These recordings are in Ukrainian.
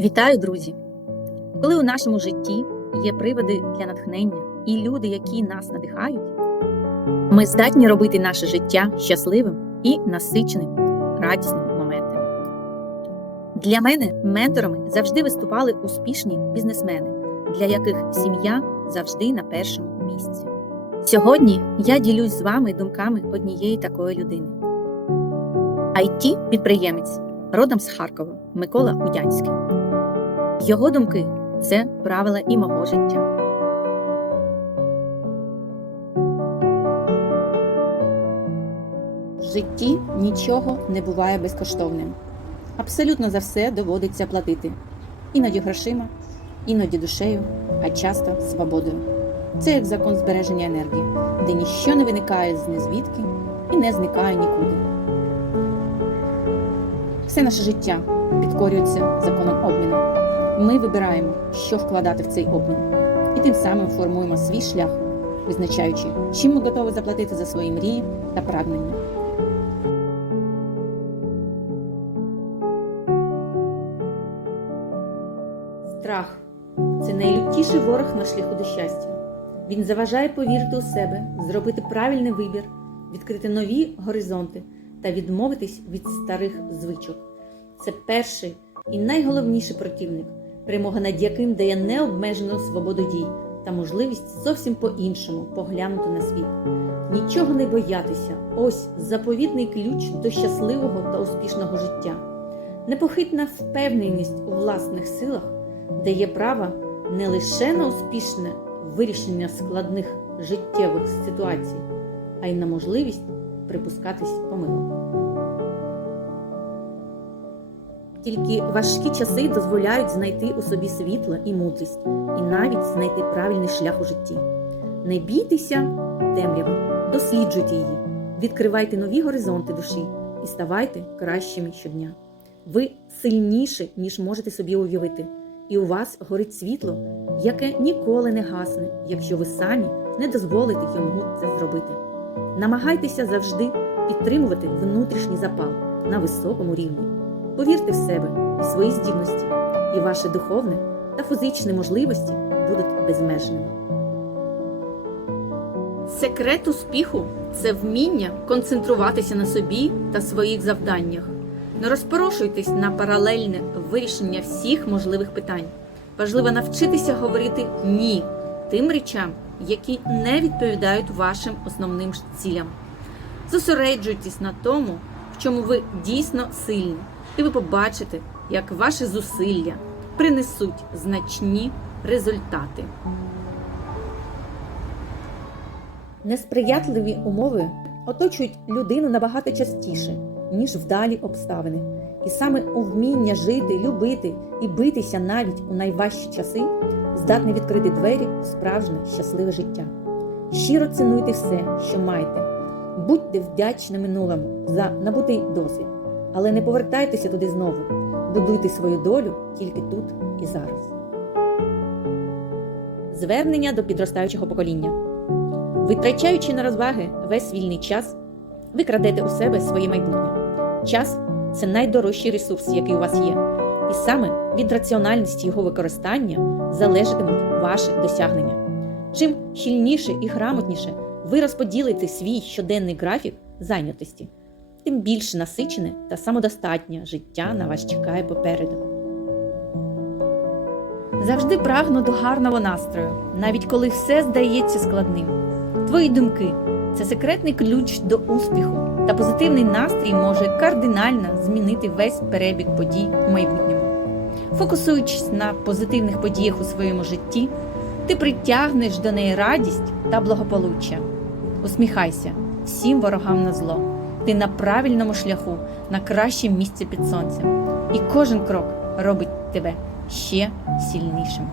Вітаю, друзі! Коли у нашому житті є приводи для натхнення і люди, які нас надихають, ми здатні робити наше життя щасливим і насиченим радісними моментами. Для мене менторами завжди виступали успішні бізнесмени, для яких сім'я завжди на першому місці. Сьогодні я ділюсь з вами думками однієї такої людини. it підприємець родом з Харкова Микола Удянський. Його думки це правила і мого життя. В житті нічого не буває безкоштовним. Абсолютно за все доводиться платити. Іноді грошима, іноді душею, а часто свободою. Це як закон збереження енергії, де ніщо не виникає з незвідки і не зникає нікуди. Все наше життя підкорюється законом обміну. Ми вибираємо, що вкладати в цей обмін, і тим самим формуємо свій шлях, визначаючи, чим ми готові заплатити за свої мрії та прагнення. Страх це найлютіший ворог на шляху до щастя. Він заважає повірити у себе, зробити правильний вибір, відкрити нові горизонти та відмовитись від старих звичок. Це перший і найголовніший противник, перемога над яким дає необмежену свободу дій та можливість зовсім по-іншому поглянути на світ. Нічого не боятися ось заповітний ключ до щасливого та успішного життя. Непохитна впевненість у власних силах дає право не лише на успішне вирішення складних життєвих ситуацій, а й на можливість припускатись помилок. Тільки важкі часи дозволяють знайти у собі світло і мудрість, і навіть знайти правильний шлях у житті. Не бійтеся темряви, досліджуйте її, відкривайте нові горизонти душі і ставайте кращими щодня. Ви сильніші, ніж можете собі уявити, і у вас горить світло, яке ніколи не гасне, якщо ви самі не дозволите йому це зробити. Намагайтеся завжди підтримувати внутрішній запал на високому рівні. Повірте в себе і свої здібності, і ваше духовне та фізичні можливості будуть безмежними. Секрет успіху це вміння концентруватися на собі та своїх завданнях. Не розпорошуйтесь на паралельне вирішення всіх можливих питань. Важливо навчитися говорити ні тим речам, які не відповідають вашим основним цілям. Зосереджуйтесь на тому, в чому ви дійсно сильні, і ви побачите, як ваші зусилля принесуть значні результати. Несприятливі умови оточують людину набагато частіше, ніж вдалі обставини. І саме вміння жити, любити і битися навіть у найважчі часи здатне відкрити двері в справжнє щасливе життя. Щиро цінуйте все, що маєте, будьте вдячні минулому за набутий досвід, але не повертайтеся туди знову. Будуйте свою долю тільки тут і зараз. Звернення до підростаючого покоління. Витрачаючи на розваги весь вільний час, ви крадете у себе своє майбутнє. Час це найдорожчий ресурс, який у вас є, і саме від раціональності його використання залежатимуть ваші досягнення. Чим щільніше і грамотніше ви розподілите свій щоденний графік зайнятості, тим більш насичене та самодостатнє життя на вас чекає попереду. Завжди прагну до гарного настрою, навіть коли все здається складним. Твої думки це секретний ключ до успіху, та позитивний настрій може кардинально змінити весь перебіг подій у майбутньому. Фокусуючись на позитивних подіях у своєму житті, ти притягнеш до неї радість та благополуччя. Усміхайся всім ворогам на зло. Ти на правильному шляху, на краще місце під сонцем. І кожен крок робить тебе ще сильнішим.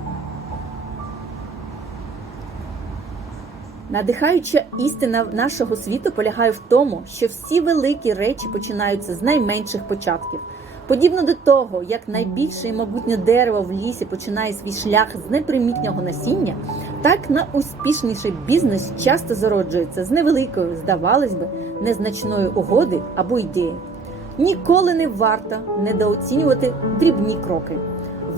Надихаюча істина нашого світу полягає в тому, що всі великі речі починаються з найменших початків. Подібно до того, як найбільше і могутнє дерево в лісі починає свій шлях з непримітнього насіння, так на успішніший бізнес часто зароджується з невеликої, здавалось би, незначної угоди або ідеї. Ніколи не варто недооцінювати дрібні кроки.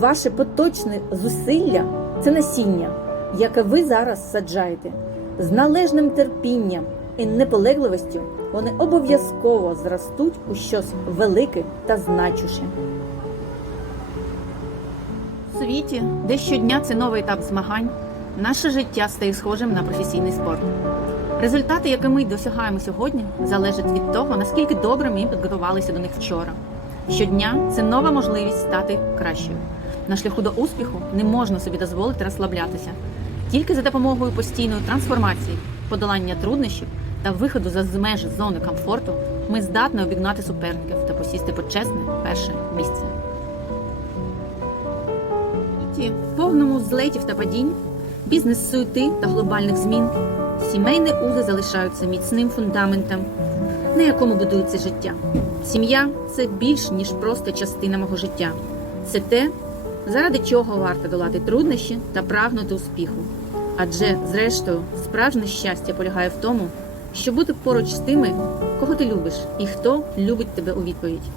Ваше поточне зусилля це насіння, яке ви зараз саджаєте. З належним терпінням і неполегливістю вони обов'язково зростуть у щось велике та значуще. У світі, де щодня це новий етап змагань, наше життя стає схожим на професійний спорт. Результати, які ми досягаємо сьогодні, залежать від того, наскільки добре ми підготувалися до них вчора. Щодня це нова можливість стати кращою. На шляху до успіху не можна собі дозволити розслаблятися. Тільки за допомогою постійної трансформації, подолання труднощів та виходу за межі зони комфорту ми здатні обігнати суперників та посісти почесне перше місце. Світі, повному злетів та падінь, бізнес суети та глобальних змін, сімейні узи залишаються міцним фундаментом, на якому будується життя. Сім'я це більш ніж просто частина мого життя. Це те, заради чого варто долати труднощі та прагнути успіху. Адже, зрештою, справжнє щастя полягає в тому, щоб бути поруч з тими, кого ти любиш, і хто любить тебе у відповідь.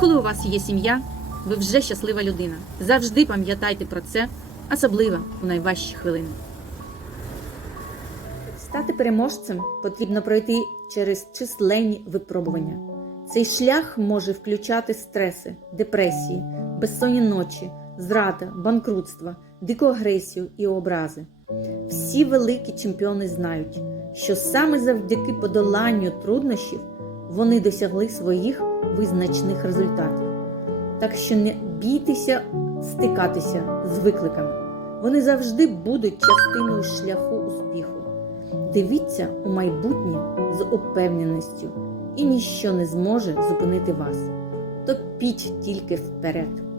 Коли у вас є сім'я, ви вже щаслива людина. Завжди пам'ятайте про це, особливо у найважчі хвилини. Стати переможцем потрібно пройти через численні випробування. Цей шлях може включати стреси, депресії, безсонні ночі, зрада, банкрутство, дику агресію і образи. Всі великі чемпіони знають, що саме завдяки подоланню труднощів вони досягли своїх визначних результатів. Так що не бійтеся стикатися з викликами. Вони завжди будуть частиною шляху успіху. Дивіться у майбутнє з упевненістю, і ніщо не зможе зупинити вас. Топіть тільки вперед.